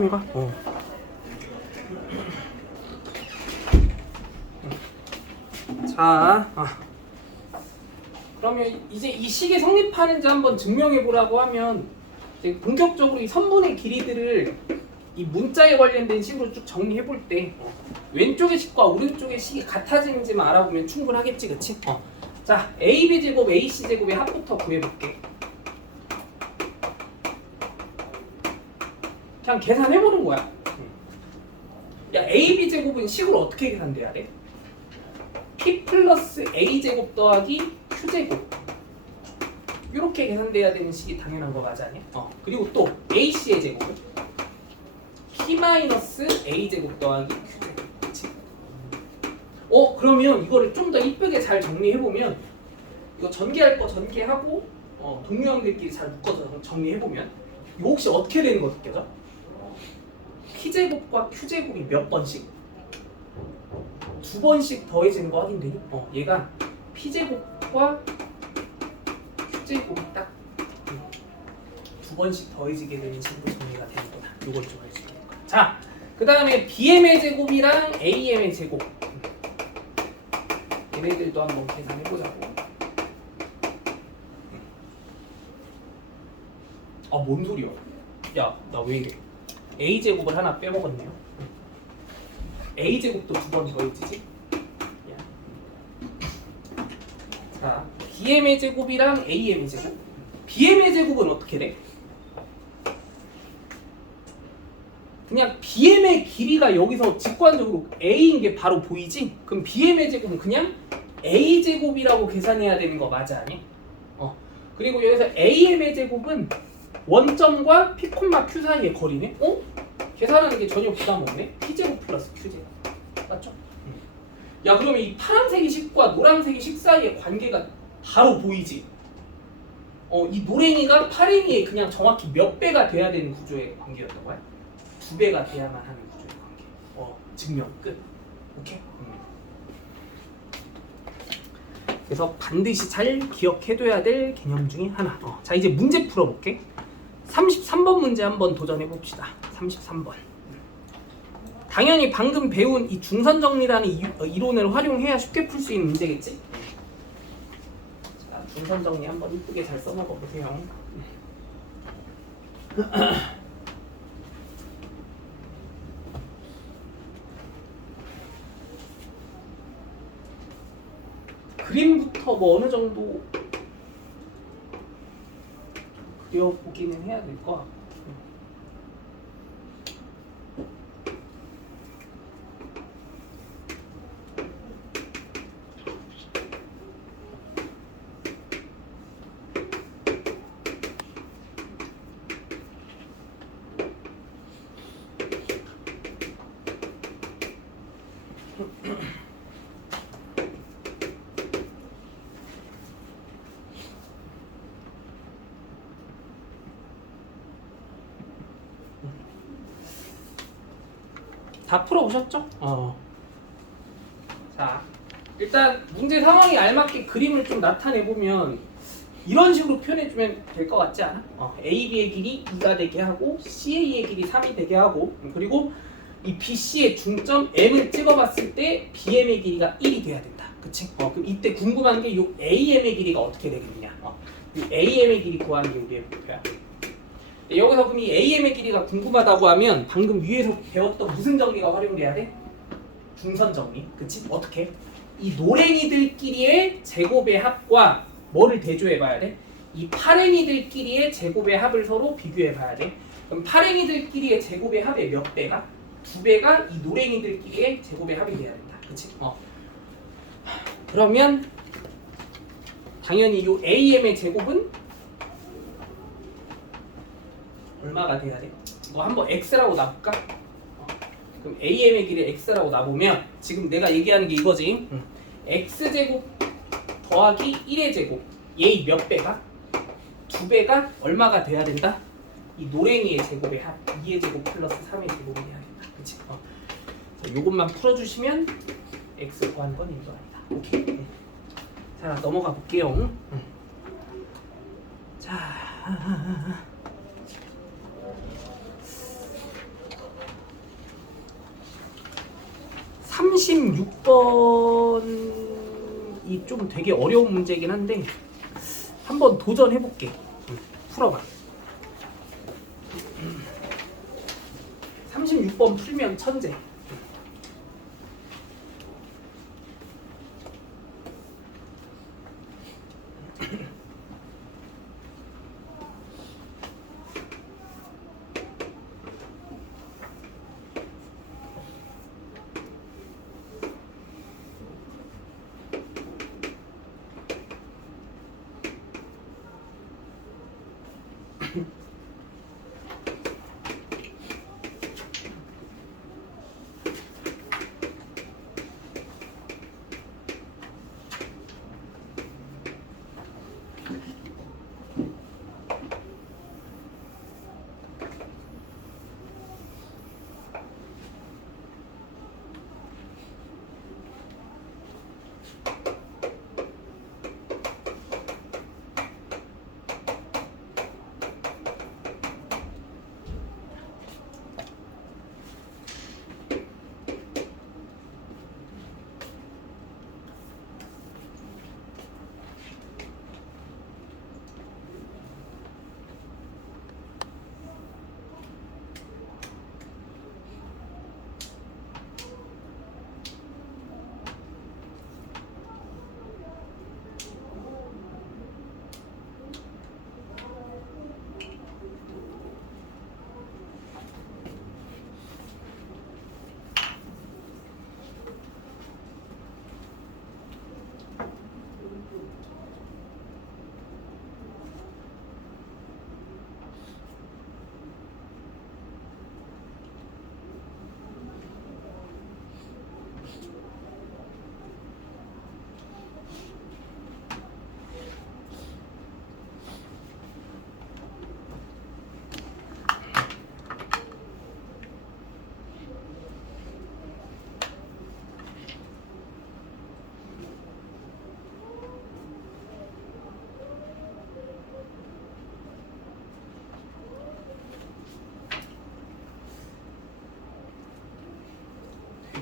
인가? 자, 그러면 이제 이 식이 성립하는지 한번 증명해 보라고 하면 이제 본격적으로 이 선분의 길이들을 이 문자에 관련된 식으로 쭉 정리해 볼 때 왼쪽의 식과 오른쪽의 식이 같아지는지만 알아보면 충분하겠지, 그치? 자, AB 제곱, AC 제곱의 합부터 구해볼게. 그냥 계산해 보는 거야. 야, AB 제곱은 식으로 어떻게 계산돼야 돼? P 플러스 A 제곱 더하기 Q 제곱 이렇게 계산돼야 되는 식이 당연한 거 맞아, 아니야? 그리고 또 AC의 제곱은 P 마이너스 A 제곱 더하기 Q 제곱, 그치? 그러면 이거를 좀 더 이쁘게 잘 정리해 보면 이거 전개할 거 전개하고 동류항들끼리 잘 묶어서 정리해 보면 이거 혹시 어떻게 되는 거 느껴져? P제곱과 Q제곱이 몇 번씩? 두 번씩 더해지는 거 확인되니? 얘가 P제곱과 Q제곱이 딱 두 번씩 더해지게 되는 식으로 정리가 되는 거다. 요걸 좀 알 수 있는 거야. 자, 그 다음에 BM의 제곱이랑 AM의 제곱 얘네들도 한번 계산해보자고. 뭔 소리야? 야, 나 왜 이래? A제곱을 하나 빼먹었네요. A제곱도 두 번 더해지지? 자, BM의 제곱이랑 AM의 제곱. BM의 제곱은 어떻게 돼? 그냥 BM의 길이가 여기서 직관적으로 A인 게 바로 보이지? 그럼 BM의 제곱은 그냥 A제곱이라고 계산해야 되는 거 맞아, 아니? 그리고 여기서 AM의 제곱은 원점과 P, Q 사이의 거리네? 계산하는 게 전혀 부담 없네? P제곱 플러스 Q제곱. 맞죠? 야, 그러면 이 파란색의 식과 노란색의 식 사이의 관계가 바로 보이지? 이 노랭이가 파랭이의 그냥 정확히 몇 배가 돼야 되는 구조의 관계였던 거야? 두 배가 돼야만 하는 구조의 관계. 증명 끝. 오케이? 그래서 반드시 잘 기억해둬야 될 개념 중에 하나. 자, 이제 문제 풀어볼게. 33번 문제 한번 도전해 봅시다. 33번. 당연히 방금 배운 이 중선 정리라는 이론을 활용해야 쉽게 풀 수 있는 문제겠지? 자, 중선 정리 한번 이쁘게 잘 써먹어 보세요. 그림부터 뭐 어느 정도 그려보기는 해야 될 것 같고. 다 풀어보셨죠? 자, 일단 문제 상황에 알맞게 그림을 좀 나타내보면 이런 식으로 표현해주면 될 것 같지 않아? AB의 길이 2가 되게 하고 CA의 길이 3이 되게 하고 그리고 이 BC의 중점 M을 찍어봤을 때 BM의 길이가 1이 돼야 된다. 그치? 그럼 이때 궁금한 게 이 AM의 길이가 어떻게 되겠느냐? 이 AM의 길이 구하는 게 우리의 목표야. 여기서 그럼 이 AM의 길이가 궁금하다고 하면 방금 위에서 배웠던 무슨 정리가 활용돼야 돼? 중선 정리. 그치? 어떻게? 이 노랭이들끼리의 제곱의 합과 뭐를 대조해 봐야 돼? 이 파랭이들끼리의 제곱의 합을 서로 비교해 봐야 돼. 그럼 파랭이들끼리의 제곱의 합의 몇 배가? 두 배가 이 노랭이들끼리의 제곱의 합이 돼야 된다. 그치? 그러면 당연히 이 AM의 제곱은 얼마가 돼야 돼? 이거 한번 x라고 놔볼까? 그럼 AM의 길이 x라고 놔보면 지금 내가 얘기하는 게 이거지. x제곱 더하기 1의 제곱 얘의 몇 배가? 두 배가 얼마가 돼야 된다? 이 노랭이의 제곱의 합 2의 제곱 플러스 3의 제곱이 돼야 된다. 그치? 자, 요것만 풀어주시면 x 구하는 건 인정합니다. 오케이? 자, 넘어가 볼게요. 자, 36번이 좀 되게 어려운 문제긴 한데 한번 도전해볼게. 풀어봐. 36번 풀면 천재.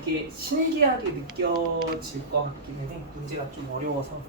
되게 신기하게 느껴질 것 같기는 해. 문제가 좀 어려워서.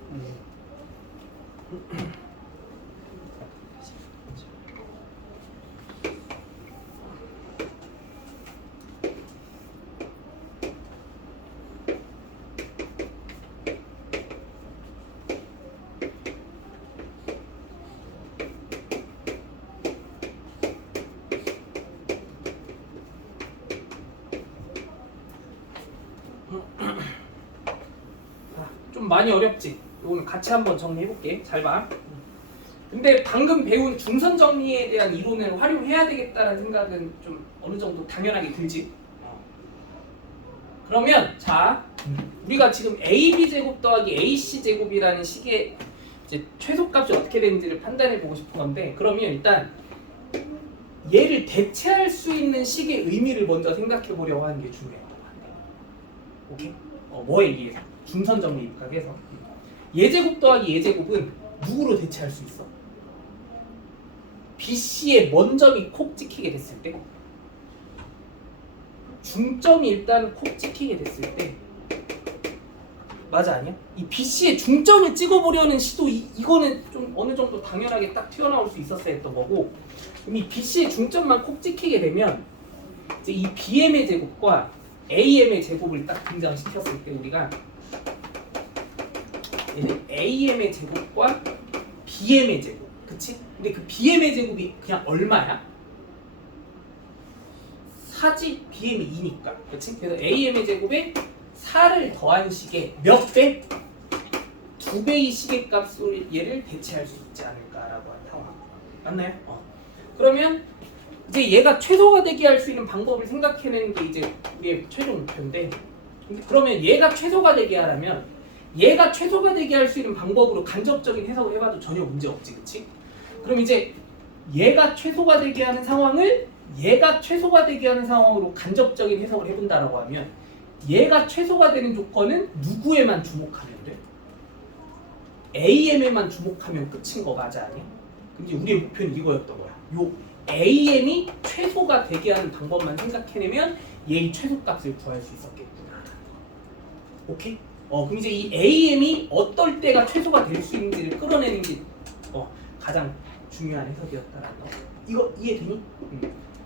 좀 많이 어렵지? 이거는 같이 한번 정리해볼게. 잘 봐. 근데 방금 배운 중선 정리에 대한 이론을 활용해야 되겠다는 생각은 좀 어느 정도 당연하게 들지? 그러면 자, 우리가 지금 AB 제곱 더하기 AC 제곱이라는 식의 이제 최소값이 어떻게 되는지를 판단해 보고 싶은 건데, 그러면 일단 얘를 대체할 수 있는 식의 의미를 먼저 생각해 보려고 하는 게 중요해요. 오케이? 뭐에 의해서? 중선 정리 입각해서 예제곱 더하기 예제곱은 누구로 대체할 수 있어? BC의 먼점이 콕 찍히게 됐을 때, 중점이 일단 콕 찍히게 됐을 때, 맞아 아니야? 이 BC의 중점을 찍어보려는 시도 이거는 좀 어느 정도 당연하게 딱 튀어나올 수 있었어야 했던 거고, 이 BC의 중점만 콕 찍히게 되면 이제 이 BM의 제곱과 AM의 제곱을 딱 등장시켰을 때 우리가 얘는 AM의 제곱과 BM의 제곱, 그치? 근데 그 BM의 제곱이 그냥 얼마야? 4지 BM이 2니까, 그치? 그래서 AM의 제곱에 4를 더한 식의 몇 배? 2배의 식의 값으로 얘를 대체할 수 있지 않을까라고 하는 상황. 맞나요? 그러면 이제 얘가 최소가 되게 할 수 있는 방법을 생각해내는 게 이제 우리의 최종 목표인데, 그러면 얘가 최소가 되게 하려면 얘가 최소가 되게 할 수 있는 방법으로 간접적인 해석을 해봐도 전혀 문제 없지, 그치? 그럼 이제 얘가 최소가 되게 하는 상황을 얘가 최소가 되게 하는 상황으로 간접적인 해석을 해본다라고 하면 얘가 최소가 되는 조건은 누구에만 주목하면 돼? AM에만 주목하면 끝인 거 맞아 아니야? 근데 우리의 목표는 이거였던 거야. 요 AM이 최소가 되게 하는 방법만 생각해내면 얘의 최소값을 구할 수 있었겠구나. 오케이? 그럼 이제 이 AM이 어떨 때가 최소가 될 수 있는지를 끌어내는 게 가장 중요한 해석이었다라는 거. 이거 이해되니?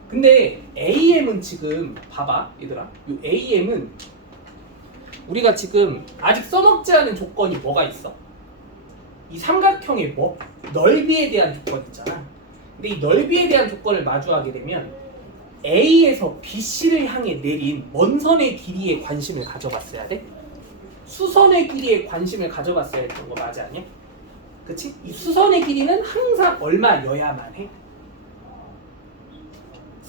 근데 AM은 지금 봐봐 얘들아. 이 AM은 우리가 지금 아직 써먹지 않은 조건이 뭐가 있어? 이 삼각형의 뭐? 넓이에 대한 조건 있잖아. 근데 이 넓이에 대한 조건을 마주하게 되면 A에서 BC를 향해 내린 먼 선의 길이에 관심을 가져봤어야 돼? 수선의 길이에 관심을 가져봤어야 했던 거 맞지 않냐? 그치? 이 수선의 길이는 항상 얼마여야만 해?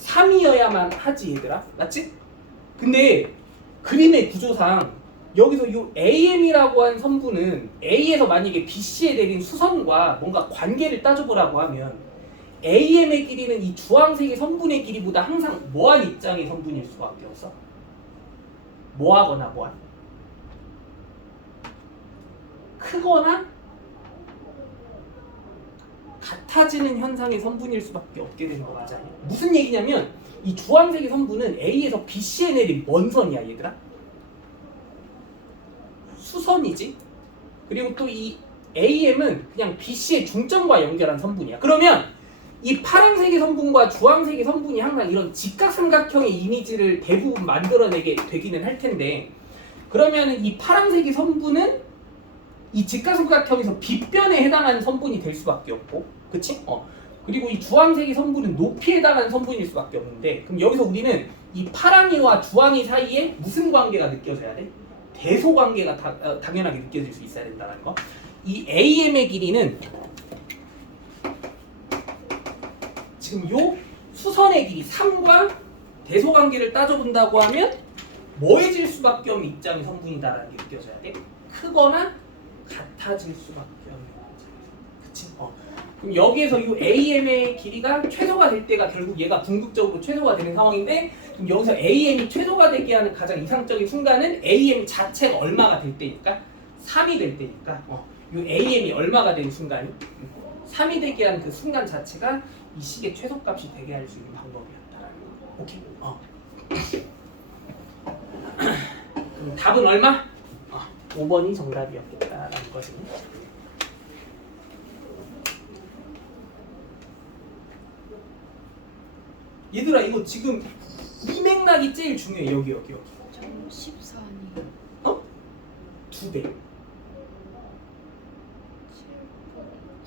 3이어야만 하지 얘들아. 맞지? 근데 그림의 구조상 여기서 이 AM이라고 한 선분은 A에서 만약에 BC에 내린 수선과 뭔가 관계를 따져보라고 하면 AM의 길이는 이 주황색의 선분의 길이보다 항상 뭐한 입장의 선분일 수밖에 없어? 뭐하거나 뭐한? 크거나 같아지는 현상의 선분일 수밖에 없게 되는 거 맞아요? 무슨 얘기냐면 이 주황색의 선분은 A에서 BC에 내린 먼 선이야 얘들아. 수선이지. 그리고 또 이 AM은 그냥 BC의 중점과 연결한 선분이야. 그러면 이 파란색의 선분과 주황색의 선분이 항상 이런 직각삼각형의 이미지를 대부분 만들어내게 되기는 할 텐데, 그러면은 이 파란색의 선분은 이 직각삼각형에서 빗변에 해당하는 선분이 될 수밖에 없고, 그치? 그리고 이 주황색의 선분은 높이에 해당하는 선분일 수밖에 없는데, 그럼 여기서 우리는 이 파랑이와 주황이 사이에 무슨 관계가 느껴져야 돼? 대소 관계가 당연하게 느껴질 수 있어야 된다는 거. 이 AM의 길이는 지금 요 수선의 길이 3과 대소 관계를 따져본다고 하면 뭐해질 수밖에 없는 입장의 선분이다라는 게 느껴져야 돼. 크거나 같아질 수밖에 없는 입장에서. 그치? 그럼 여기에서 이 AM의 길이가 최소가 될 때가 결국 얘가 궁극적으로 최소가 되는 상황인데, 그럼 여기서 AM이 최소가 되게 하는 가장 이상적인 순간은 AM 자체가 얼마가 될 때니까? 3이 될 때니까 이 AM이 얼마가 되는 순간이? 3이 되게 하는 그 순간 자체가 이 식의 최소값이 되게 할 수 있는 방법이었다라는 거. 오케이? 그럼 답은 얼마? 5번이 정답이었겠다라는 거지. 얘들아 이거 지금 이 맥락이 제일 중요해. 여기. 14아니에요? 2배.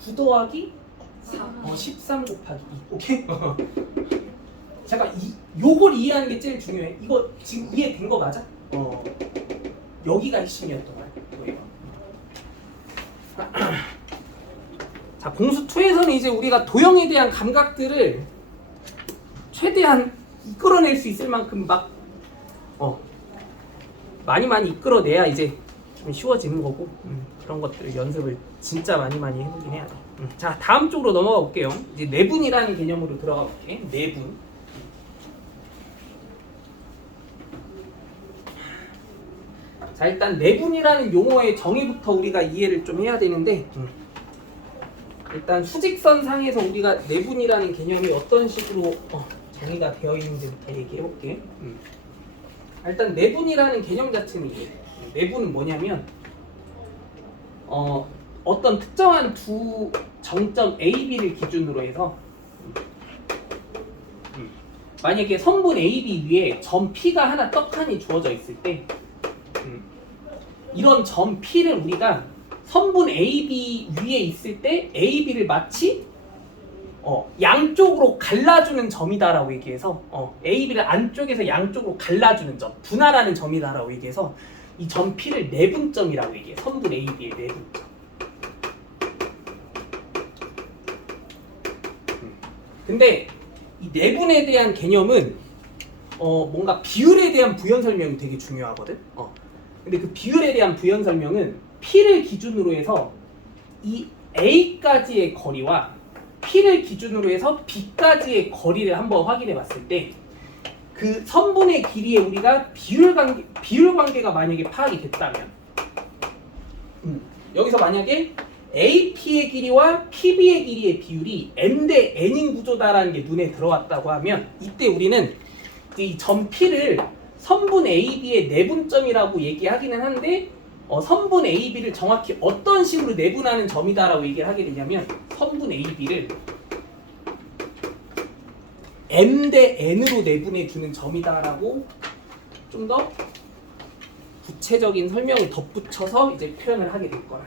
9 더하기 4. 13 곱하기 2. 오케이? 잠깐 요걸 이해하는 게 제일 중요해. 이거 지금 이해된 거 맞아? 여기가 핵심이었던 거예요. 자, 공수 2에서는 이제 우리가 도형에 대한 감각들을 최대한 이끌어낼 수 있을 만큼 막 많이 이끌어내야 이제 좀 쉬워지는 거고, 그런 것들 연습을 진짜 많이 해보긴 해야 돼. 자, 다음 쪽으로 넘어가 볼게요. 이제 내분이라는 개념으로 들어가 볼게. 내분. 자, 일단 내분이라는 용어의 정의부터 우리가 이해를 좀 해야 되는데, 일단 수직선상에서 우리가 내분이라는 개념이 어떤 식으로 정의가 되어 있는지부터 얘기해 볼게. 일단 내분이라는 개념 자체는 이게, 내분은 뭐냐면 어떤 특정한 두 정점 A, B를 기준으로 해서 만약에 선분 A, B 위에 점 P가 하나 떡하니 주어져 있을 때 이런 점 P를 우리가 선분 A, B 위에 있을 때 A, B를 마치 양쪽으로 갈라주는 점이다라고 얘기해서 A, B를 안쪽에서 양쪽으로 갈라주는 점, 분할하는 점이다라고 얘기해서 이 점 P를 내분점이라고 얘기해. 선분 A, B의 내분점. 근데 이 내분에 대한 개념은 뭔가 비율에 대한 부연 설명이 되게 중요하거든. 근데 그 비율에 대한 부연 설명은 P를 기준으로 해서 이 A까지의 거리와 P를 기준으로 해서 B까지의 거리를 한번 확인해 봤을 때 그 선분의 길이에 우리가 비율 관계가 만약에 파악이 됐다면 여기서 만약에 AP의 길이와 PB의 길이의 비율이 M 대 N인 구조다라는 게 눈에 들어왔다고 하면 이때 우리는 이 점 P를 선분 AB의 내분점이라고 얘기하기는 한데 선분 AB를 정확히 어떤 식으로 내분하는 점이다라고 얘기를 하게 되냐면 선분 AB를 M 대 N으로 내분해 주는 점이다라고 좀 더 구체적인 설명을 덧붙여서 이제 표현을 하게 될 거라.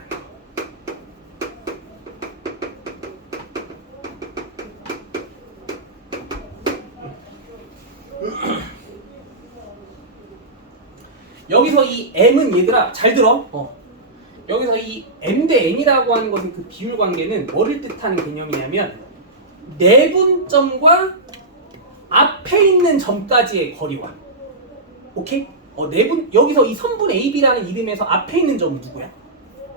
여기서 이 M은 얘들아 잘 들어. 여기서 이 M 대 N이라고 하는 것의 그 비율 관계는 뭐를 뜻하는 개념이냐면 내분점과 앞에 있는 점까지의 거리와 오케이? 내분 여기서 이 선분 AB라는 이름에서 앞에 있는 점은 누구야?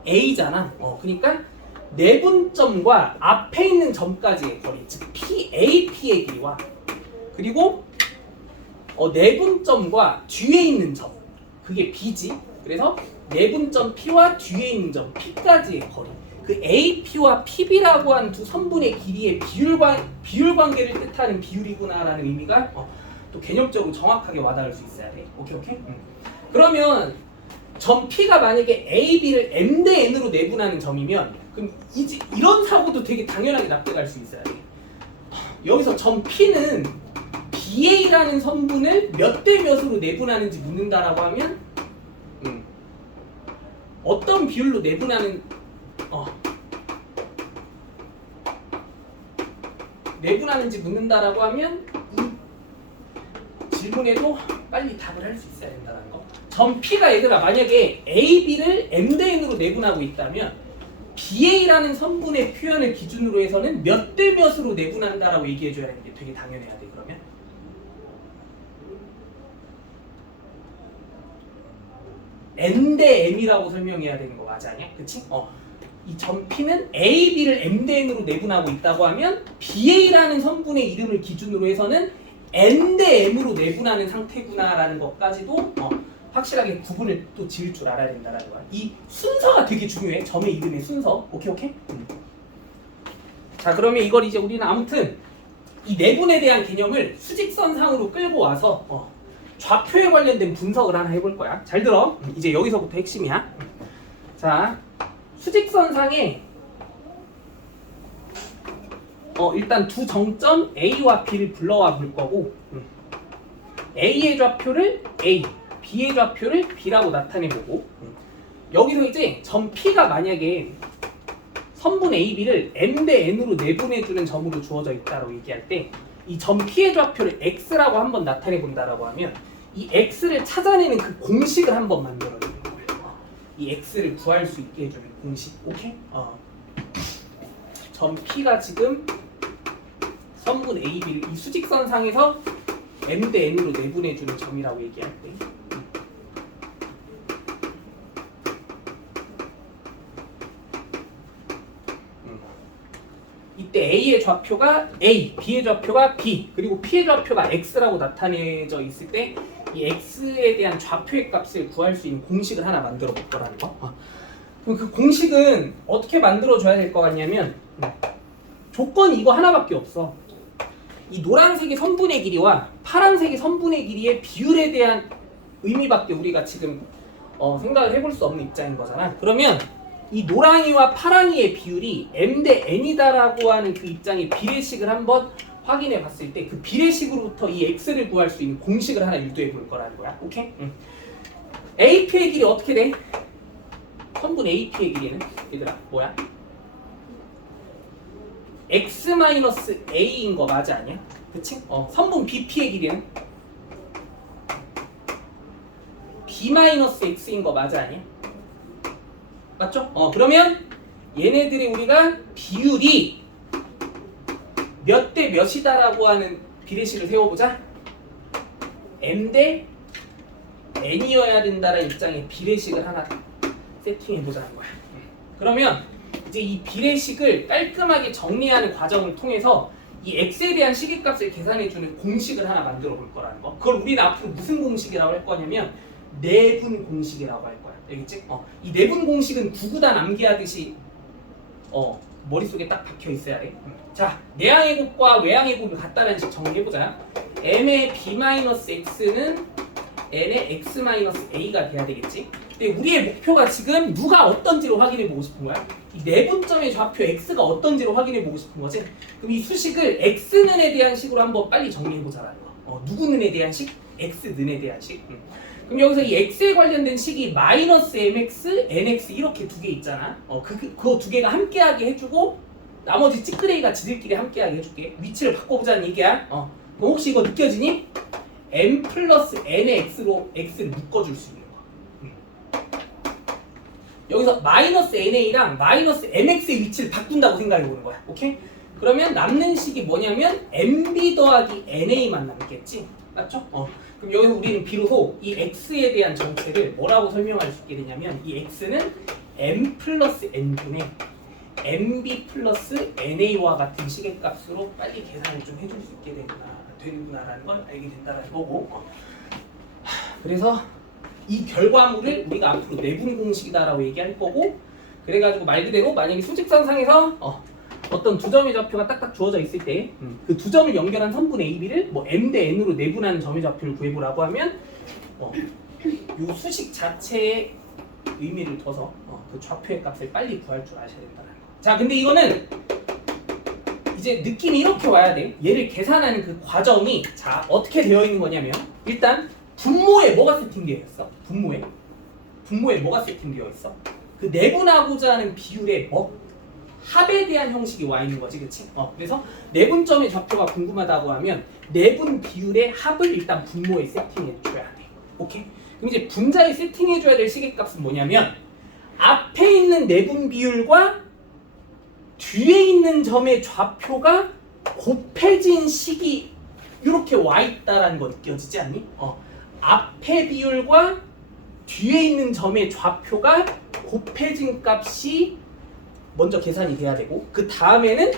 A잖아. 그러니까 내분점과 앞에 있는 점까지의 거리, 즉 PAP의 길이와 그리고 내분점과 뒤에 있는 점, 그게 B지. 그래서 내분점 P와 뒤에 있는 점 P까지의 거리, 그 AP와 PB라고 하는 두 선분의 길이의 비율 관계를 뜻하는 비율이구나라는 의미가 또 개념적으로 정확하게 와닿을 수 있어야 돼. 오케이. 그러면 점 P가 만약에 AB를 M 대 N으로 내분하는 점이면 그럼 이제 이런 사고도 되게 당연하게 납득할 수 있어야 돼. 여기서 점 P는 BA라는 선분을 몇 대 몇으로 내분하는지 묻는다라고 하면 어떤 비율로 내분하는 내분하는지 묻는다라고 하면 이 질문에도 빨리 답을 할 수 있어야 된다는 거. 점 P가 얘들아 만약에 AB를 M 대 N으로 내분하고 있다면 BA라는 선분의 표현을 기준으로 해서는 몇 대 몇으로 내분한다라고 얘기해줘야 하는 게 되게 당연해야 돼. 그러면 N 대 M이라고 설명해야 되는 거 맞아 아니야? 그치? 이 점 P는 AB를 M 대 N으로 내분하고 있다고 하면 BA라는 선분의 이름을 기준으로 해서는 N 대 M으로 내분하는 상태구나라는 것까지도 확실하게 구분을 또 지을 줄 알아야 된다는 거야. 이 순서가 되게 중요해. 점의 이름의 순서. 오케이? 자, 그러면 이걸 이제 우리는 아무튼 이 내분에 대한 개념을 수직선상으로 끌고 와서 좌표에 관련된 분석을 하나 해볼 거야. 잘 들어. 이제 여기서부터 핵심이야. 자, 수직선상에 일단 두 정점 A와 B를 불러와 볼 거고 A의 좌표를 A, B의 좌표를 B라고 나타내보고 여기서 이제 점 P가 만약에 선분 AB를 M 대 N으로 내분해주는 점으로 주어져 있다고 얘기할 때 이 점 P의 좌표를 X라고 한번 나타내본다라고 하면 이 X를 찾아내는 그 공식을 한번 만들어내는 거예요. 이 X를 구할 수 있게 해주는 공식. 오케이? 점 P가 지금 선분 AB를 이 수직선상에서 M 대 N으로 내분해주는 점이라고 얘기할 때 이때 A의 좌표가 A, B의 좌표가 B, 그리고 P의 좌표가 X라고 나타내져 있을 때 이 X에 대한 좌표의 값을 구할 수 있는 공식을 하나 만들어 볼 거라는 거. 그럼 그 공식은 어떻게 만들어줘야 될 것 같냐면 조건이 이거 하나밖에 없어. 이 노란색의 선분의 길이와 파란색의 선분의 길이의 비율에 대한 의미밖에 우리가 지금 생각을 해볼 수 없는 입장인 거잖아. 그러면 이 노랑이와 파랑이의 비율이 M 대 N이다라고 하는 그 입장의 비례식을 한번 확인해 봤을 때 그 비례식으로부터 이 X를 구할 수 있는 공식을 하나 유도해 볼 거라는 거야. 오케이? AP의 길이 어떻게 돼? 선분 AP의 길이는 얘들아 뭐야? X-A인 거 맞아 아니야? 그치? 선분 BP의 길이는 B-X인 거 맞아 아니야? 맞죠? 그러면 얘네들이 우리가 비율이 몇 대 몇이다라고 하는 비례식을 세워보자. M 대 N이어야 된다라는 입장의 비례식을 하나 세팅해보자는 거야. 그러면 이제 이 비례식을 깔끔하게 정리하는 과정을 통해서 이 X에 대한 시계값을 계산해주는 공식을 하나 만들어 볼 거라는 거. 그걸 우리는 앞으로 무슨 공식이라고 할 거냐면 내분 공식이라고 할 거야. 알겠지? 이 내분 공식은 구구단 암기하듯이 머릿속에 딱 박혀 있어야 돼. 자, 내항의 곱과 외항의 곱이 같다는 식 정리해보자. M의 B-X는 n의 x-a가 돼야 되겠지. 근데 우리의 목표가 지금 누가 어떤지로 확인해 보고 싶은 거야. 이 내분점의 좌표 x가 어떤지로 확인해 보고 싶은 거지. 그럼 이 수식을 x는에 대한 식으로 한번 빨리 정리해 보자라는 거. 누구는에 대한 식? x는에 대한 식. 그럼 여기서 이 x에 관련된 식이 마이너스 mx, nx 이렇게 두 개 있잖아. 그거 두 개가 함께하게 해주고 나머지 찌끄레기가 지들끼리 함께하게 해줄게. 위치를 바꿔보자는 얘기야. 그럼 혹시 이거 느껴지니? m 플러스 n의 x로 x를 묶어줄 수 있는 거야. 여기서 마이너스 na랑 마이너스 mx의 위치를 바꾼다고 생각해보는 거야. 오케이? 그러면 남는 식이 뭐냐면 mb 더하기 na만 남겠지? 맞죠? 그럼 여기서 우리는 비로소 이 x에 대한 정체를 뭐라고 설명할 수 있게 되냐면 이 x는 m 플러스 n분의 mb 플러스 na와 같은 식의 값으로 빨리 계산을 좀 해줄 수 있게 되는구나라는 걸 알게 된다는 거고. 그래서 이 결과물을 우리가 앞으로 내분 공식이다라고 얘기할 거고, 그래가지고 말 그대로 만약에 수직선상에서 어떤 두 점의 좌표가 딱딱 주어져 있을 때 그 두 점을 연결한 선분 AB를 뭐 m 대 n으로 내분하는 점의 좌표를 구해보라고 하면 이 수식 자체의 의미를 둬서 그 좌표의 값을 빨리 구할 줄 아셔야 된다는 거. 자, 근데 이거는 이제 느낌이 이렇게 와야 돼. 얘를 계산하는 그 과정이 자 어떻게 되어 있는 거냐면 일단 분모에 뭐가 세팅되어 있어? 분모에 뭐가 세팅되어 있어? 그 내분하고자 하는 비율의 뭐? 합에 대한 형식이 와 있는 거지, 그치? 그래서 내분점의 좌표가 궁금하다고 하면 내분 비율의 합을 일단 분모에 세팅해 줘야 돼. 오케이? 그럼 이제 분자에 세팅해 줘야 될 시계값은 뭐냐면 앞에 있는 내분 비율과 뒤에 있는 점의 좌표가 곱해진 식이 이렇게 와 있다라는 거 느껴지지 않니? 앞에 비율과 뒤에 있는 점의 좌표가 곱해진 값이 먼저 계산이 돼야 되고, 그 다음에는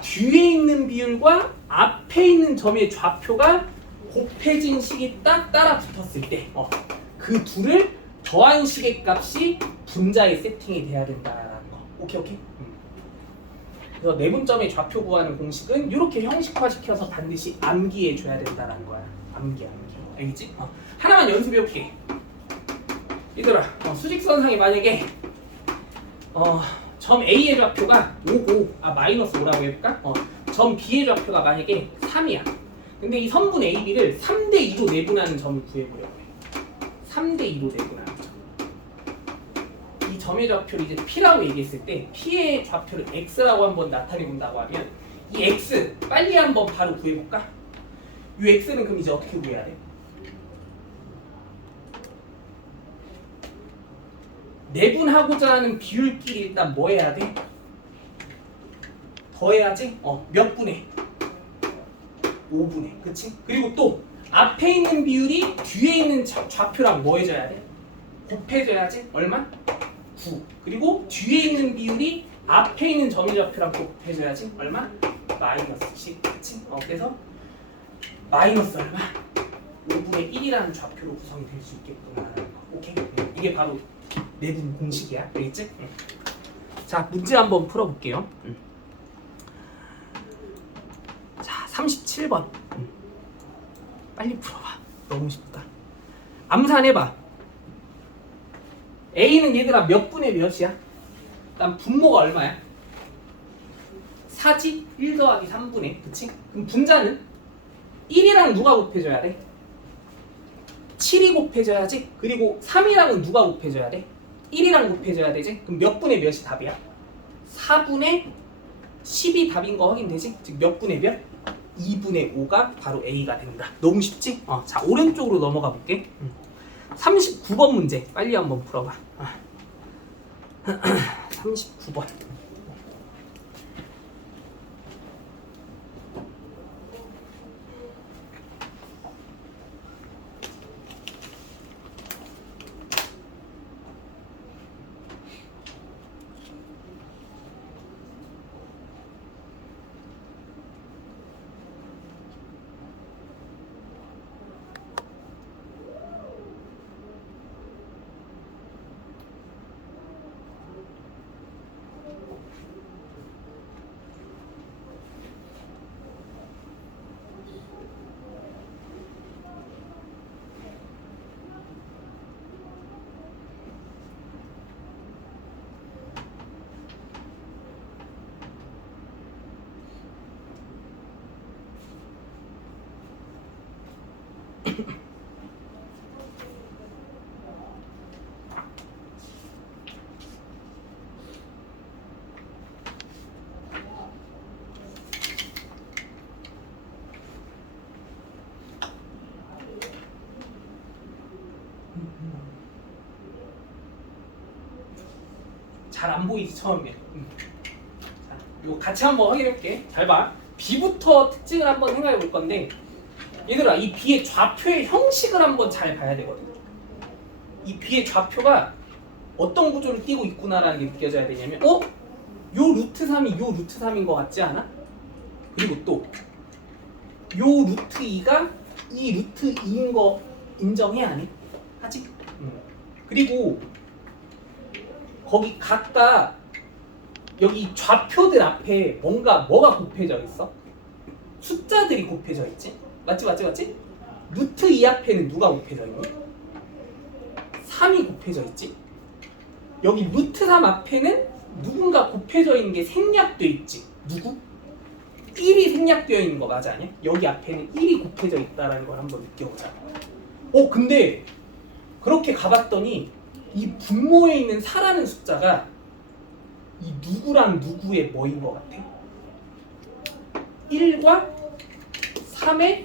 뒤에 있는 비율과 앞에 있는 점의 좌표가 곱해진 식이 딱 따라 붙었을 때 그 둘을 더한 식의 값이 분자에 세팅이 돼야 된다라는 거. 오케이? 그래서 내분점의 좌표 구하는 공식은 이렇게 형식화시켜서 반드시 암기해 줘야 된다는 거야. 암기. 알겠지? 하나만 연습해 볼게. 얘들아, 수직선상에 만약에 점 A의 좌표가 5고 마이너스 5라고 해볼까? 점 B의 좌표가 만약에 3이야. 근데 이 선분 AB를 3대 2로 내분하는 점을 구해보려고 해. 3대 2로 내분하는 점. 이 점의 좌표를 이제 P라고 얘기했을 때 P의 좌표를 X라고 한번 나타내 본다고 하면 이 X 빨리 한번 바로 구해볼까? 이 X는 그럼 이제 어떻게 구해야 돼? 내분하고자 하는 비율끼리 일단 뭐 해야 돼? 더해야지? 몇 분의? 5분의. 그치? 그리고 또 앞에 있는 비율이 뒤에 있는 좌표랑 뭐 해줘야 돼? 곱해줘야지? 얼마? 9. 그리고 뒤에 있는 비율이 앞에 있는 점의 좌표랑 곱해줘야지? 얼마? 마이너스 10. 그치? 그래서 마이너스 얼마? 5분의 1이라는 좌표로 구성이 될 수 있게끔 하는 거. 오케이? 이게 바로 내분 공식이야. 알겠지? 자, 문제 한번 풀어볼게요. 자, 37번. 빨리 풀어봐. 너무 쉽다. 암산해봐. A는 얘들아 몇 분의 몇이야? 일단 분모가 얼마야? 4지? 1 더하기 3분의. 그치? 그럼 분자는 1이랑 누가 곱해줘야 돼? 7이 곱해줘야지. 그리고 3이랑은 누가 곱해줘야 돼? 1이랑 곱해줘야 되지? 그럼 몇 분의 몇이 답이야? 4분의 10이 답인 거 확인되지? 즉 몇 분의 몇? 2분의 5가 바로 A가 된다. 너무 쉽지? 자, 오른쪽으로 넘어가 볼게. 39번 문제 빨리 한번 풀어봐. 39번. 잘 안 보이지 처음에. 자, 이거 같이 한번 확인해 볼게. 잘 봐. B부터 특징을 한번 생각해 볼 건데, 얘들아 이 B의 좌표의 형식을 한번 잘 봐야 되거든. 이 B의 좌표가 어떤 구조를 띠고 있구나라는 게 느껴져야 되냐면, 요 루트 3이 요 루트 3인 것 같지 않아? 그리고 또 요 루트 2가 이 루트 2인 거 인정해 안 해? 하지? 그리고 거기 각각 여기 좌표들 앞에 뭐가 곱해져 있어? 숫자들이 곱해져 있지? 맞지? 루트 2 앞에는 누가 곱해져 있니? 3이 곱해져 있지? 여기 루트 3 앞에는 누군가 곱해져 있는 게 생략돼 있지? 누구? 1이 생략되어 있는 거 맞아 아니야? 여기 앞에는 1이 곱해져 있다는 걸 한번 느껴보자. 근데 그렇게 가봤더니 이 분모에 있는 4라는 숫자가 이 누구랑 누구의 뭐인 것 같아? 1과 3의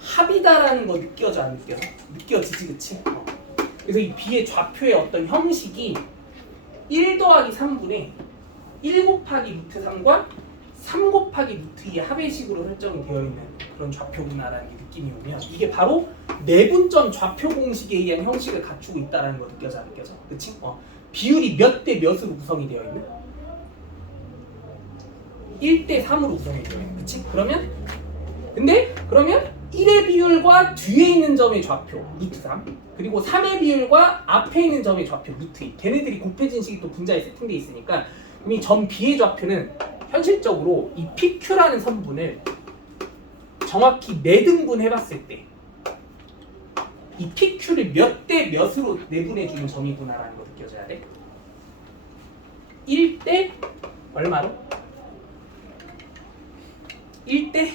합이다라는 거 느껴져 안 느껴져? 느껴지지 그치? 그래서 이 B의 좌표의 어떤 형식이 1 더하기 3분의 1 곱하기 루트 3과 3 곱하기 루트 2의 합의식으로 설정이 되어 있는 그런 좌표구나라는 게 느낌이 오면, 이게 바로 내분점 좌표 공식에 의한 형식을 갖추고 있다는 거 느껴져 안 느껴져? 그치? 비율이 몇 대 몇으로 구성이 되어 있는? 1대 3으로 구성이 되어 있는. 그치? 그러면 1의 비율과 뒤에 있는 점의 좌표 루트 3, 그리고 3의 비율과 앞에 있는 점의 좌표 루트 2, 걔네들이 곱해진 식이 또 분자에 세팅되어 있으니까, 이 점 B의 좌표는 현실적으로 이 PQ라는 선분을 정확히 4등분 해봤을 때 이 PQ를 몇 대 몇으로 내분해주는 점이구나라는 거 느껴져야 돼. 1대 얼마로? 1대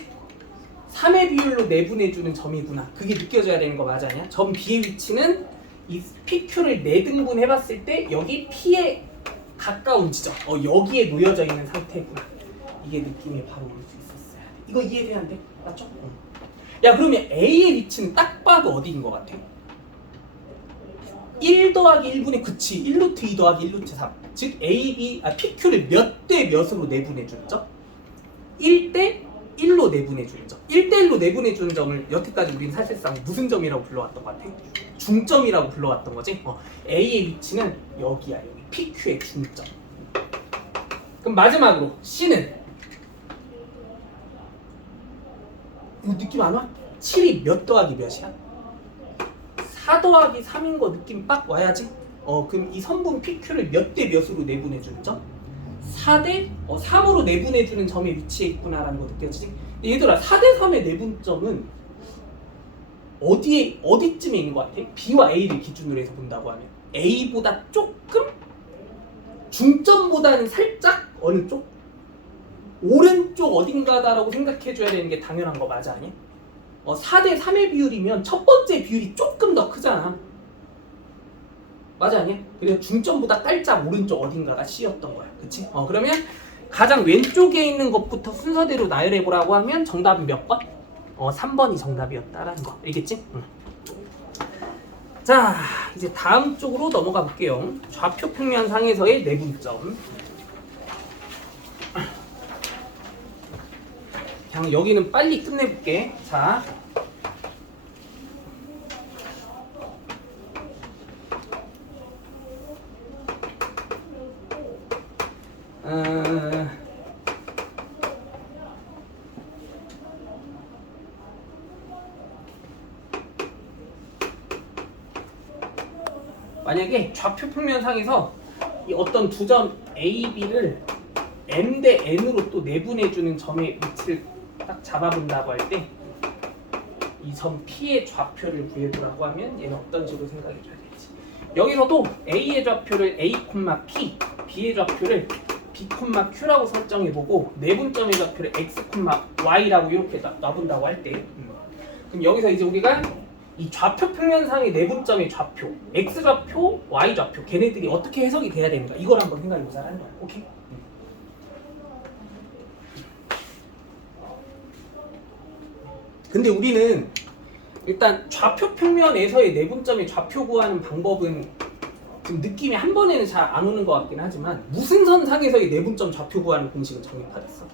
3의 비율로 내분해주는 점이구나. 그게 느껴져야 되는 거 맞아냐? 점 B의 위치는 이 PQ를 4등분 해봤을 때 여기 P에 가까운 지점, 여기에 놓여져 있는 상태구나. 이게 느낌이 바로 올 수 있었어야 돼. 이거 이해돼 안 돼? 맞죠? 야, 그러면 A의 위치는 딱 봐도 어디인 것 같아? 1 더하기 1분의 그치 1루트 2 더하기 1루트 3, 즉 PQ를 몇 대 몇으로 내분해주는 점? 1대 1로 내분해주는 점. 1대 1로 내분해주는 점을 여태까지 우리는 사실상 무슨 점이라고 불러왔던 것 같아? 중점이라고 불러왔던 거지? A의 위치는 여기야, 여기 PQ의 중점. 그럼 마지막으로 C는 이거 느낌 안 와? 7이 몇 더하기 몇이야? 4 더하기 3인 거 느낌 빡 와야지? 그럼 이 선분 PQ를 몇 대 몇으로 내분해주는 점? 4대 3으로 내분해주는 점에 위치해 있구나라는 거 느껴지지? 얘들아, 4대 3의 내분점은 어디쯤에 있는 것 같아? B와 A를 기준으로 해서 본다고 하면 A보다 조금? 중점보다는 살짝? 어느 쪽? 오른쪽 어딘가다라고 생각해줘야 되는 게 당연한 거 맞아 아니? 4대 3의 비율이면 첫 번째 비율이 조금 더 크잖아. 맞아 아니야? 그래서 중점보다 깔짝 오른쪽 어딘가가 C였던 거야. 그치? 그러면 가장 왼쪽에 있는 것부터 순서대로 나열해보라고 하면 정답은 몇 번? 3번이 정답이었다라는 거. 알겠지? 자, 이제 다음 쪽으로 넘어가 볼게요. 좌표 평면상에서의 내분점. 그냥 여기는 빨리 끝내볼게. 자, 만약에 좌표 평면상에서 이 어떤 두 점 A, B를 M 대 N으로 또 내분해주는 점의 위치를 딱 잡아본다고 할 때 이 점 P의 좌표를 구해보라고 하면 얘는 어떤 식으로 생각해줘야 되지? 여기서도 A의 좌표를 A, P, B의 좌표를 B, Q라고 설정해보고 내분점의 좌표를 X, Y라고 이렇게 놔본다고 할 때, 그럼 여기서 이제 우리가 이 좌표 평면상의 내분점의 좌표, X 좌표, Y 좌표, 걔네들이 어떻게 해석이 돼야 되는가, 이걸 한번 생각해보자 하는 거야. 오케이? 근데 우리는 일단 좌표 평면에서의 내분점의 좌표 구하는 방법은 지금 느낌이 한 번에는 잘 안 오는 것 같긴 하지만 무슨 선상에서의 내분점 좌표 구하는 공식은 정립하였어.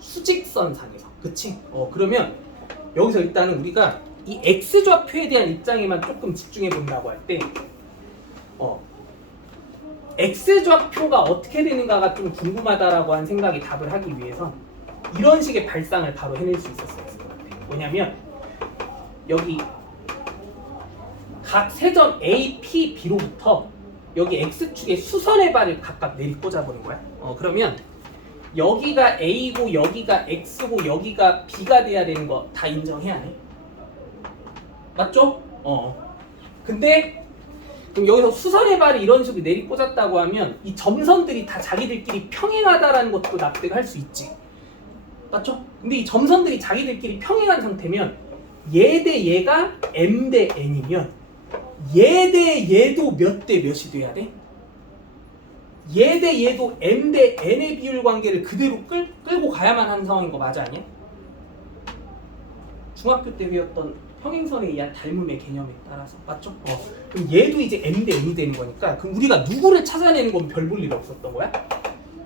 수직선 상에서. 그치? 그러면 여기서 일단은 우리가 이 x 좌표에 대한 입장에만 조금 집중해 본다고 할 때 x 좌표가 어떻게 되는가가 좀 궁금하다라고 한 생각이 답을 하기 위해서 이런 식의 발상을 바로 해낼 수 있었을 것 같아요. 뭐냐면 여기 각 세 점 A, P, B로부터 여기 X축에 수선의 발을 각각 내리 꽂아보는 거야. 그러면 여기가 A고 여기가 X고 여기가 B가 돼야 되는 거 다 인정해야 해. 맞죠? 근데 그럼 여기서 수선의 발이 이런 식으로 내리 꽂았다고 하면 이 점선들이 다 자기들끼리 평행하다라는 것도 납득할 수 있지. 맞죠? 근데 이 점선들이 자기들끼리 평행한 상태면 얘 대 얘가 M 대 N이면 얘 대 얘도 몇 대 몇이 돼야 돼? 얘 대 얘도 M 대 N의 비율 관계를 그대로 끌고 가야만 하는 상황인 거 맞아 아니야? 중학교 때 배웠던 평행선에 의한 닮음의 개념에 따라서 맞죠? 그럼 얘도 이제 M 대 N이 되는 거니까 그럼 우리가 누구를 찾아내는 건 별 볼 일 없었던 거야?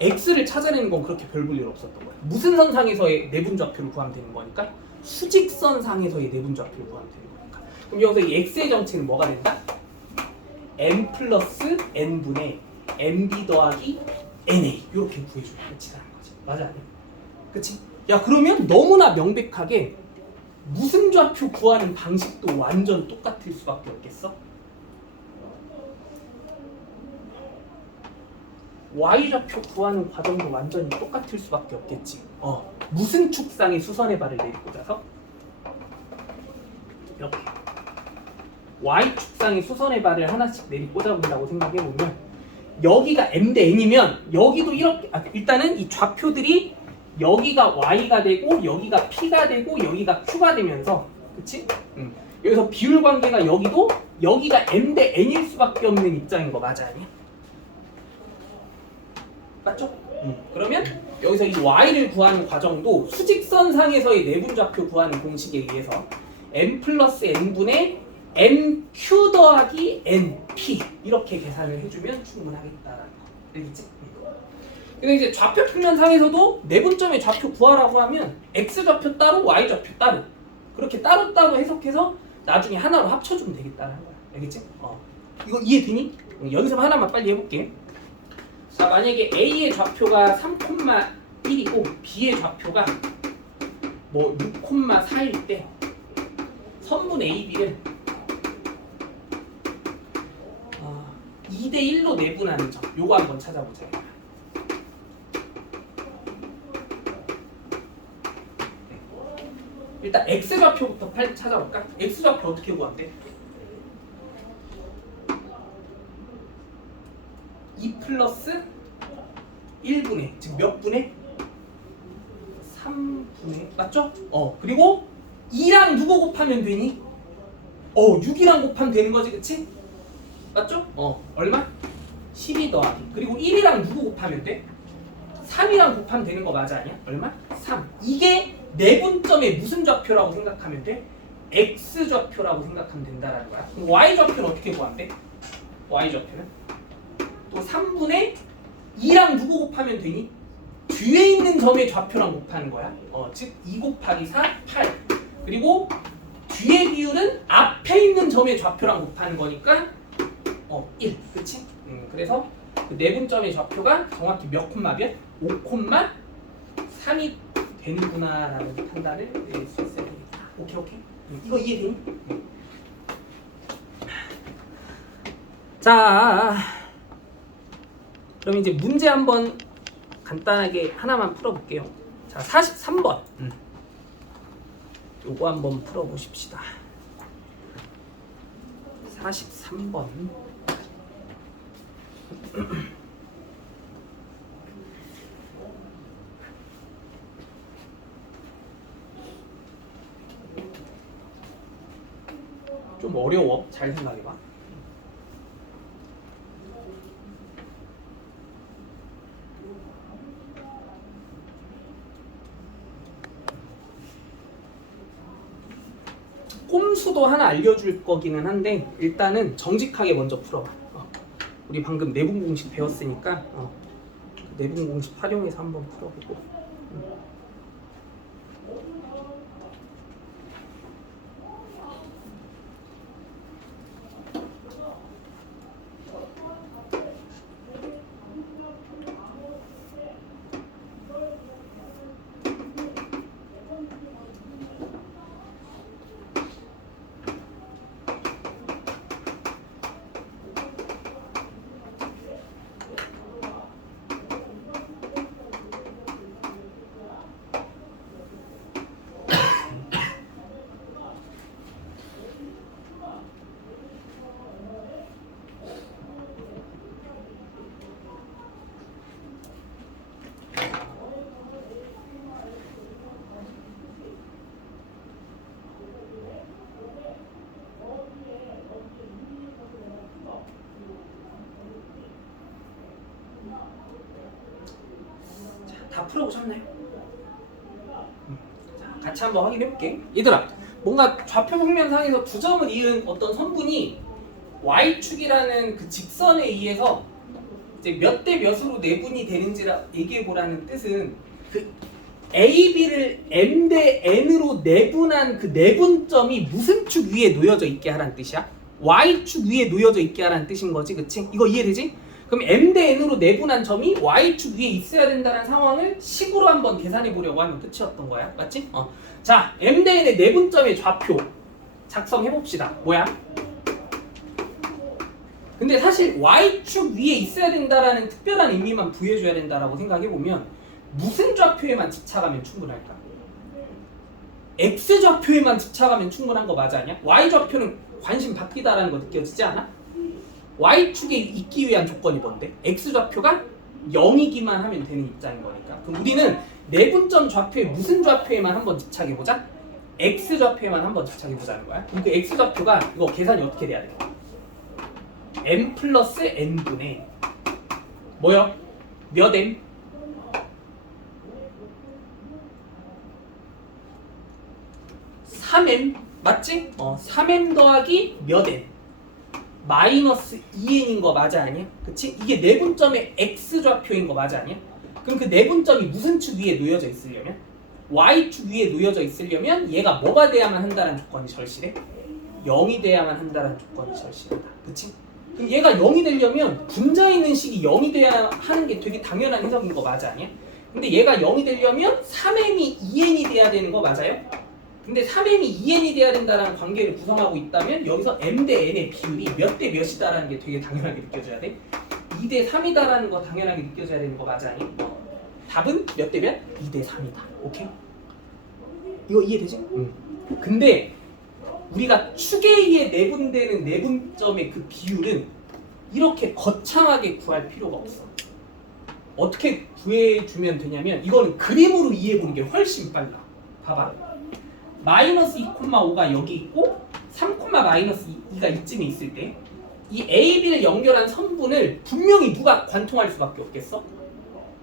X를 찾아내는 건 그렇게 별 볼 일 없었던 거야. 무슨 선상에서의 내분좌표를 구하면 되는 거니까? 수직선 상에서의 내분좌표를 구하면 되는 거니까. 그럼 여기서 이 X의 정체는 뭐가 된다? M 플러스 N분의 MB 더하기 NA 이렇게 구해주면 끝이라는 거지. 맞아 아니야? 그치? 야 그러면 너무나 명백하게 무슨 좌표 구하는 방식도 완전 똑같을 수밖에 없겠어? Y좌표 구하는 과정도 완전히 똑같을 수밖에 없겠지. 무슨 축상에 수선의 발을 내리꽂아서? 이렇게 Y축상에 수선의 발을 하나씩 내리꽂아본다고 생각해보면 여기가 M 대 N이면 여기도 이렇게 일단은 이 좌표들이 여기가 Y가 되고 여기가 P가 되고 여기가 Q가 되면서 그치? 여기서 비율 관계가 여기가 M 대 N일 수밖에 없는 입장인 거 맞아 아니야? 맞죠? 그러면 여기서 이 Y를 구하는 과정도 수직선 상에서의 내분좌표 구하는 공식에 의해서 M 플러스 N분의 MQ 더하기 NP 이렇게 계산을 해주면 충분하겠다라는 거. 알겠지? 근데 이제 좌표 평면상에서도 내분점의 좌표 구하라고 하면 X좌표 따로 Y좌표 따로 그렇게 따로따로 해석해서 나중에 하나로 합쳐주면 되겠다는 거야. 알겠지? 이거 이해되니? 연습 하나만 빨리 해볼게. 자, 만약에 A의 좌표가 3,1이고 B의 좌표가 뭐 6,4일 때 선분 AB를 2대 1로 내분하는 점 요거 한번 찾아보자. 일단 X좌표부터 빨리 찾아볼까? X좌표 어떻게 구한대? 2 플러스 1분의 지금 몇 분의? 3분의 맞죠? 그리고 2랑 누구 곱하면 되니? 6이랑 곱하면 되는 거지 그치? 맞죠? 얼마? 12 더하기 그리고 1이랑 누구 곱하면 돼? 3이랑 곱하면 되는 거 맞아 아니야? 얼마? 3 이게 내분점의 무슨 좌표라고 생각하면 돼? X좌표라고 생각하면 된다라는 거야. 그럼 Y좌표는 어떻게 구한대? Y좌표는? 또 3분의 2랑 누구 곱하면 되니? 뒤에 있는 점의 좌표랑 곱하는 거야. 즉 2 곱하기 4, 8 그리고 뒤의 비율은 앞에 있는 점의 좌표랑 곱하는 거니까 1 그치? 그래서 그 내분점의 좌표가 정확히 몇 콤마 몇? 5,3이 되는구나 라는 판단을 내릴 수 있어야 되겠다. 오케이. 이거 이해되니? 자, 그럼 이제 문제 한번 간단하게 하나만 풀어볼게요. 자, 43번. 요거 한번 풀어보십시다. 43번. 좀 어려워. 잘 생각해봐. 꼼수도 하나 알려줄 거기는 한데 일단은 정직하게 먼저 풀어봐. 우리 방금 내분 공식 배웠으니까 내분 공식 활용해서 한번 풀어보고. 다 풀어보셨나요? 자, 같이 한번 확인해볼게. 얘들아, 뭔가 좌표 평면상에서 두 점을 이은 어떤 선분이 y축이라는 그 직선에 의해서 이제 몇 대 몇으로 내분이 되는지를 얘기해보라는 뜻은 그 A, B를 M 대 N으로 내분한 그 내분점이 무슨 축 위에 놓여져 있게 하라는 뜻이야? Y축 위에 놓여져 있게 하라는 뜻인 거지, 그치? 이거 이해되지? 그럼 M 대 N으로 내분한 점이 Y축 위에 있어야 된다는 상황을 식으로 한번 계산해 보려고 하는 끝이었던 거야, 맞지? 자, M 대 N의 내분점의 좌표 작성해 봅시다. 뭐야? 근데 사실 Y축 위에 있어야 된다라는 특별한 의미만 부여해줘야 된다라고 생각해보면 무슨 좌표에만 집착하면 충분할까? X좌표에만 집착하면 충분한 거 맞아 아니야? Y좌표는 관심 바뀌다라는 거 느껴지지 않아? Y축에 있기 위한 조건이 뭔데? X좌표가 0이기만 하면 되는 입장인 거니까. 그럼 우리는 내분점 좌표에 무슨 좌표에만 한번 집착해보자? X좌표에만 한번 집착해보자는 거야. 그럼 그 X좌표가 이거 계산이 어떻게 돼야 돼? M 플러스 N분의 뭐요? 몇 M? 3M 맞지? 3M 더하기 몇 N? 마이너스 2N인 거 맞아 아니야? 그치? 이게 내분점의 X좌표인 거 맞아 아니야? 그럼 그 내분점이 무슨 축 위에 놓여져 있으려면? Y축 위에 놓여져 있으려면 얘가 뭐가 돼야만 한다는 조건이 절실해? 0이 돼야만 한다는 조건이 절실하다. 그치? 그럼 얘가 0이 되려면 분자 있는 식이 0이 돼야 하는 게 되게 당연한 해석인 거 맞아 아니야? 근데 얘가 0이 되려면 3M이 2N이 돼야 되는 거 맞아요? 근데 3M이 2N이 돼야 된다는 관계를 구성하고 있다면 여기서 M 대 N의 비율이 몇 대 몇이다라는 게 되게 당연하게 느껴져야 돼. 2 대 3이다라는 거 당연하게 느껴져야 되는 거 맞아 아니? 답은 몇 대 몇? 2 대 3이다. 오케이? 이거 이해되지? 응. 근데 우리가 축에 의해 내분되는 내분점의 그 비율은 이렇게 거창하게 구할 필요가 없어. 어떻게 구해주면 되냐면 이거는 그림으로 이해해보는 게 훨씬 빨라. 봐봐. 마이너스 2,5가 여기 있고 3, 마이너스 2가 이쯤에 있을 때 이 A, B를 연결한 선분을 분명히 누가 관통할 수밖에 없겠어?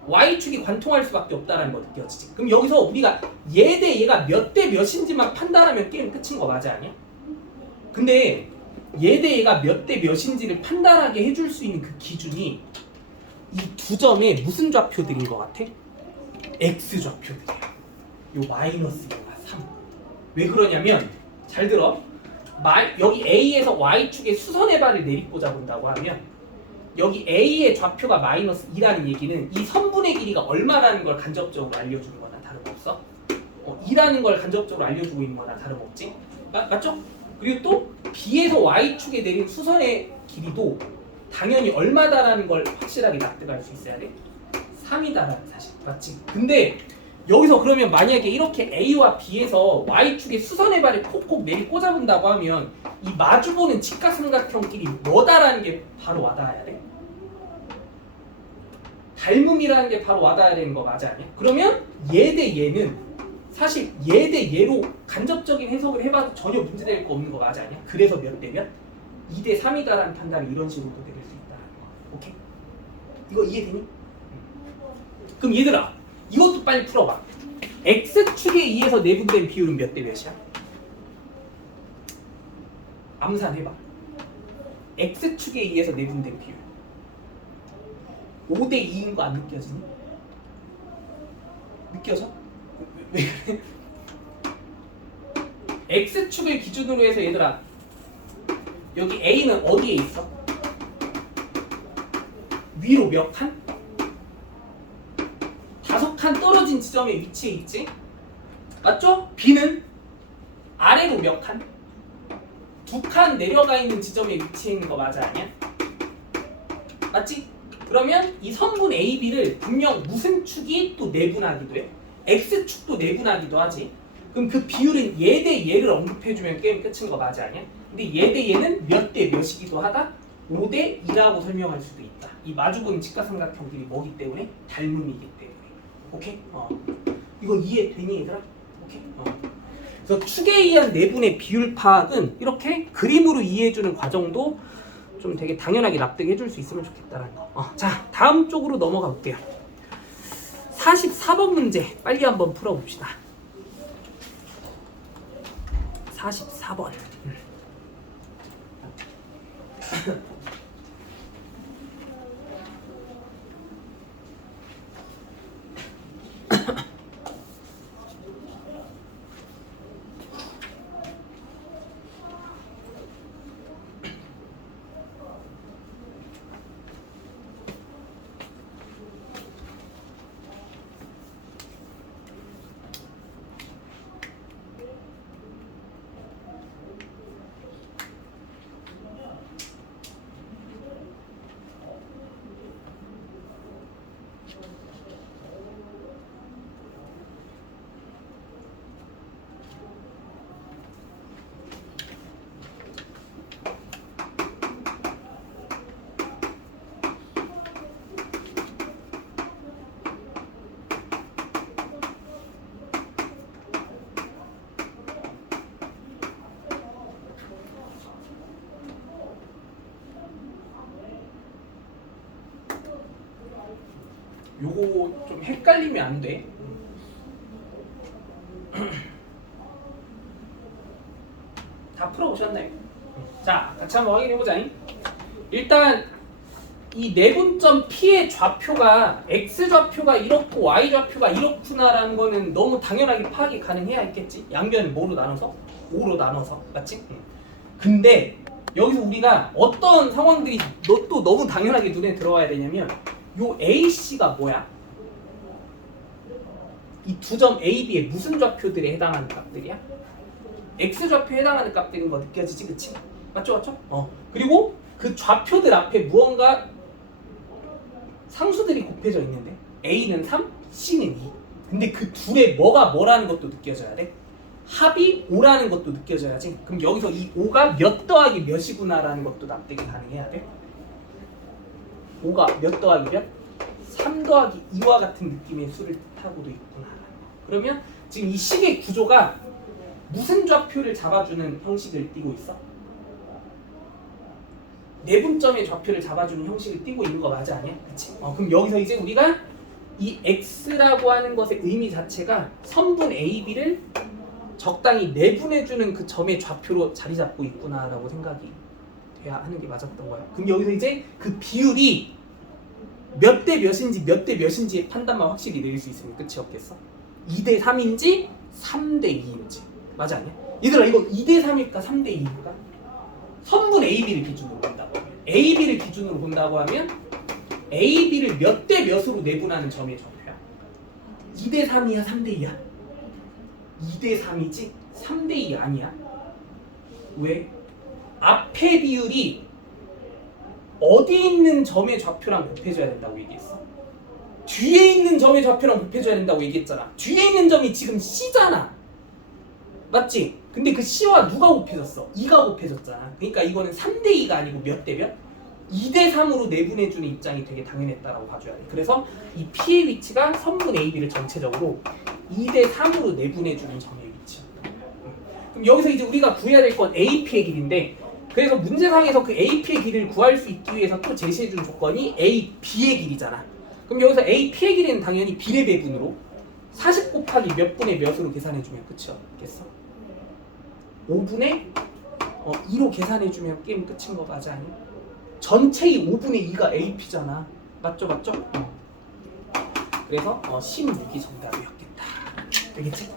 Y축이 관통할 수밖에 없다는 거 느껴지지? 그럼 여기서 우리가 얘 대 얘가 몇 대 몇인지만 판단하면 게임 끝인 거 맞아 아니야? 근데 얘 대 얘가 몇 대 몇인지를 판단하게 해줄 수 있는 그 기준이 이 두 점의 무슨 좌표들인 것 같아? X좌표들이야. 요 마이너스 3. 왜 그러냐면 잘 들어. 여기 A에서 Y축의 수선의 발을 내리꽂아 본다고 하면 여기 A의 좌표가 마이너스 2라는 얘기는 이 선분의 길이가 얼마라는 걸 간접적으로 알려주는 거나 다름없어. 2라는 걸 간접적으로 알려주고 있는 거나 다름없지. 맞죠? 그리고 또 B에서 Y축에 내린 수선의 길이도 당연히 얼마다라는 걸 확실하게 납득할 수 있어야 돼. 3이다라는 사실. 맞지? 근데 여기서 그러면 만약에 이렇게 A와 B에서 Y축에 수선의 발을 콕콕 내리 꽂아본다고 하면 이 마주보는 직각삼각형끼리 뭐다라는 게 바로 와닿아야 돼? 닮음이라는 게 바로 와닿아야 되는 거 맞아 아니야? 그러면 얘 대 얘는 사실 얘 대 얘로 간접적인 해석을 해봐도 전혀 문제될 거 없는 거 맞아 아니야? 그래서 몇 대 몇? 2 대 3이다라는 판단을 이런 식으로도 내릴 수 있다는 거. 오케이? 이거 이해되니? 그럼 얘들아 이것도 빨리 풀어봐. X축에 의해서 내분된 비율은 몇 대 몇이야? 암산해봐. X축에 의해서 내분된 비율 5대 2인 거 안 느껴지니? 느껴져? 왜 그래? X축을 기준으로 해서 얘들아 여기 A는 어디에 있어? 위로 몇 칸? 5칸 떨어진 지점에 위치해 있지? 맞죠? B는 아래로 몇 칸? 2칸 내려가 있는 지점에 위치해 있는 거 맞아 아니야? 맞지? 그러면 이 선분 AB를 분명 무슨 축이 또 내분하기도 해? X축도 내분하기도 하지. 그럼 그 비율은 얘 대 얘를 언급해주면 게임 끝인 거 맞아 아니야? 근데 얘 대 얘는 몇 대 몇이기도 하다? 5대 2라고 설명할 수도 있다. 이 마주보는 직각삼각형들이 뭐기 때문에? 닮음이기 때문에. 오케이? 이거 이해되니 얘들아? 오케이? 그래서 축에 의한 내분의 비율 파악은 이렇게 그림으로 이해해주는 과정도 좀 되게 당연하게 납득해줄 수 있으면 좋겠다는 거. 자, 다음 쪽으로 넘어가 볼게요. 44번 문제 빨리 한번 풀어봅시다. 44번. 요거 좀 헷갈리면 안 돼. 다 풀어보셨나요? 자, 같이 한번 확인해보자. 일단 이 내분점 P의 좌표가 X좌표가 이렇고 Y좌표가 이렇구나라는 거는 너무 당연하게 파악이 가능해야 있겠지. 양변을 뭐로 나눠서? 5로 나눠서. 맞지? 근데 여기서 우리가 어떤 상황들이 또 너무 당연하게 눈에 들어와야 되냐면 요 AC가 뭐야? 이 두 점 A, B의 무슨 좌표들에 해당하는 값들이야? X좌표에 해당하는 값들인 거 느껴지지, 그치? 맞죠, 맞죠? 그리고 그 좌표들 앞에 무언가 상수들이 곱해져 있는데 A는 3, C는 2. 근데 그 둘의 뭐가 뭐라는 것도 느껴져야 돼. 합이 5라는 것도 느껴져야지. 그럼 여기서 이 5가 몇 더하기 몇이구나라는 것도 납득이 가능해야 돼. 5가 몇 더하기 몇? 3 더하기 2와 같은 느낌의 수를 뜻하고도 있구나. 그러면 지금 이 식의 구조가 무슨 좌표를 잡아주는 형식을 띠고 있어? 내분점의 좌표를 잡아주는 형식을 띠고 있는 거 맞아 아니야? 그치? 그럼 여기서 이제 우리가 이 X라고 하는 것의 의미 자체가 선분 AB를 적당히 내분해주는 그 점의 좌표로 자리 잡고 있구나라고 생각이 돼야 하는 게 맞았던 거야. 그럼 여기서 이제 그 비율이 몇 대 몇인지 몇 대 몇인지의 판단만 확실히 내릴 수 있으면 끝이 없겠어? 2대 3인지 3대 2인지 맞아 아니야? 얘들아 이거 2대 3일까 3대 2일까? 선분 AB를 기준으로 본다고 하면 AB를 기준으로 본다고 하면 AB를 몇 대 몇으로 내분하는 점의 좌표야? 2대 3이야 3대 2야? 2대 3이지 3대 2 아니야? 왜? 앞에 비율이 어디 있는 점의 좌표랑 곱해져야 된다고 얘기했어? 뒤에 있는 점의 좌표랑 곱해져야 된다고 얘기했잖아. 뒤에 있는 점이 지금 C잖아. 맞지? 근데 그 C와 누가 곱해졌어? 2가 곱해졌잖아. 그러니까 이거는 3대 2가 아니고 몇 대 몇? 2대 3으로 내분해주는 입장이 되게 당연했다라고 봐줘야 돼. 그래서 이 P의 위치가 선분 AB를 전체적으로 2대 3으로 내분해주는 점의 위치였다. 그럼 여기서 이제 우리가 구해야 될 건 AP의 길인데 그래서 문제상에서 그 AP의 길이를 구할 수 있기 위해서 또 제시해준 조건이 AB의 길이잖아. 그럼 여기서 AP의 길이는 당연히 비례 배분으로 40 곱하기 몇 분의 몇으로 계산해주면 끝이 없겠어? 5분의 2로 계산해주면 게임 끝인 거 맞아 아니? 전체의 5분의 2가 AP잖아. 맞죠? 그래서 16이 정답이었겠다. 되겠지?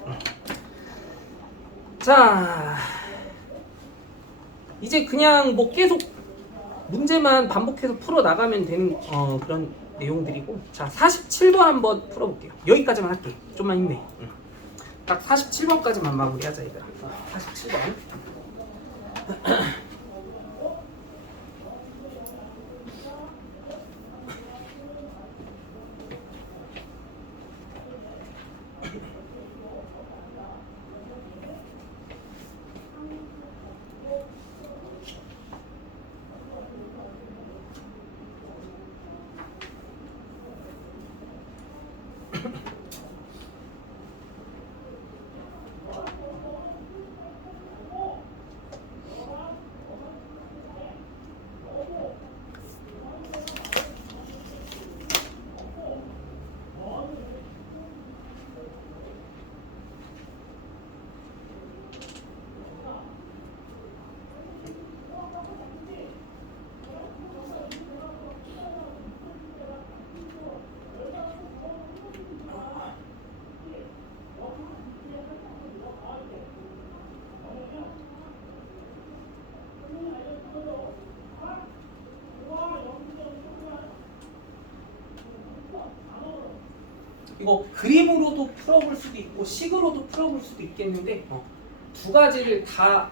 자, 이제 그냥 뭐 계속 문제만 반복해서 풀어 나가면 되는 그런 내용들이고, 자 47번 한번 풀어볼게요. 여기까지만 할게. 좀만 힘내. 딱 47번까지만 마무리하자 얘들아. 47번. 이거 그림으로도 풀어볼 수도 있고 식으로도 풀어볼 수도 있겠는데 두 가지를 다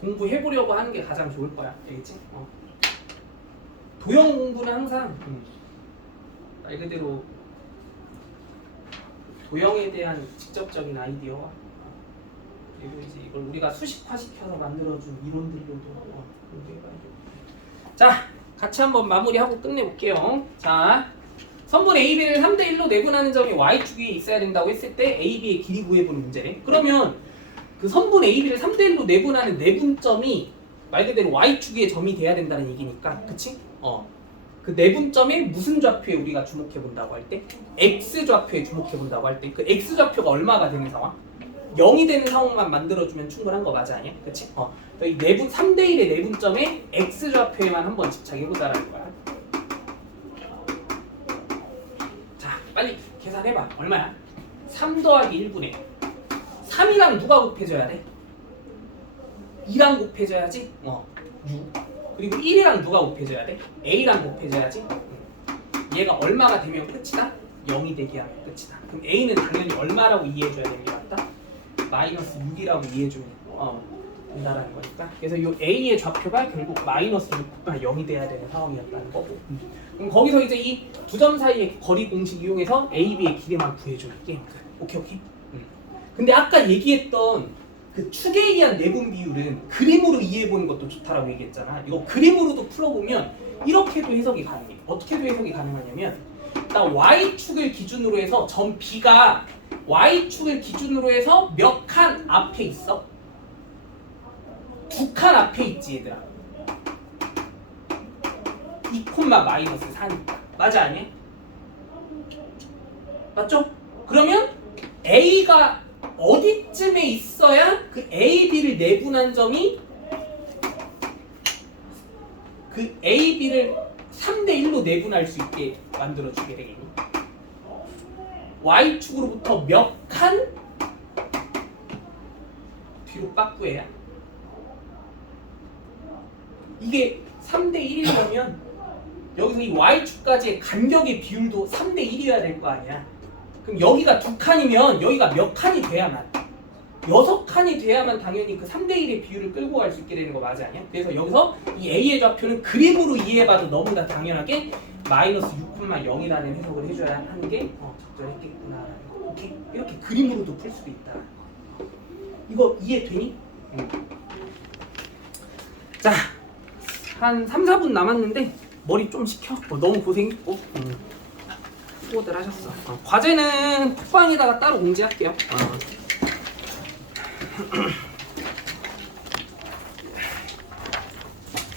공부해보려고 하는 게 가장 좋을 거야. 알겠지? 도형 공부는 항상 말 그대로 도형에 대한 직접적인 아이디어와 그리고 이제 이걸 우리가 수식화시켜서 만들어준 이론들로도 공부해봐야죠. 자, 같이 한번 마무리하고 끝내볼게요. 자, 선분 AB를 3대1로 내분하는 점이 Y축 위에 있어야 된다고 했을 때 AB의 길이 구해보는 문제네. 그러면 그 선분 AB를 3대1로 내분하는 내분점이 말 그대로 Y축 위에 점이 돼야 된다는 얘기니까, 그치? 그 내분점에 무슨 좌표에 우리가 주목해본다고 할 때? X좌표에 주목해본다고 할 때 그 X좌표가 얼마가 되는 상황? 0이 되는 상황만 만들어주면 충분한 거 맞아 아니야? 그치? 이 내분 3대1의 내분점에 X좌표에만 한번 집착해보자라는 거야. 빨리 계산해봐. 얼마야? 3 더하기 1분의 3이랑 누가 곱해줘야 돼? 2랑 곱해줘야지? 6. 그리고 1이랑 누가 곱해줘야 돼? A랑 곱해줘야지? 얘가 얼마가 되면 끝이다? 0이 되게 하면 끝이다. 그럼 A는 당연히 얼마라고 이해해줘야 되는 게 맞다? 마이너스 6이라고 이해해주면 된다라는 거니까. 그래서 이 A의 좌표가 결국 마이너스 6가 0이 돼야 되는 상황이었다는 거고. 그럼 거기서 이제 이 두 점 사이의 거리 공식 이용해서 A, B의 길이만 구해주는 게임 끝. 오케이. 근데 아까 얘기했던 그 축에 의한 내분 비율은 그림으로 이해해보는 것도 좋다라고 얘기했잖아. 이거 그림으로도 풀어보면 이렇게도 해석이 가능해. 어떻게도 해석이 가능하냐면 나 Y축을 기준으로 해서 점 B가 Y축을 기준으로 해서 몇 칸 앞에 있어? 2칸 앞에 있지 얘들아. 2, 마이너스 4니까. 맞아 아니야? 맞죠? 그러면 A가 어디쯤에 있어야 그 A, B를 내분한 점이 그 A, B를 3대1로 내분할 수 있게 만들어주게 되겠니? Y축으로부터 몇 칸 뒤로 빠꾸해야? 이게 3대1일 거면 여기서 이 Y축까지의 간격의 비율도 3대1이어야 될 거 아니야. 그럼 여기가 2칸이면 여기가 몇 칸이 돼야만 6칸이 돼야만 당연히 그 3대1의 비율을 끌고 갈 수 있게 되는 거 맞아 아니야? 그래서 여기서 이 A의 좌표는 그림으로 이해해봐도 너무나 당연하게 마이너스 6,0이라는 해석을 해줘야 하는 게 적절했겠구나라는 거. 오케이? 이렇게 그림으로도 풀 수도 있다. 이거 이해되니? 자, 한 3, 4분 남았는데 머리 좀 식혀. 너무 고생했고 수고들 하셨어. 과제는 톡방에다가 따로 공지할게요.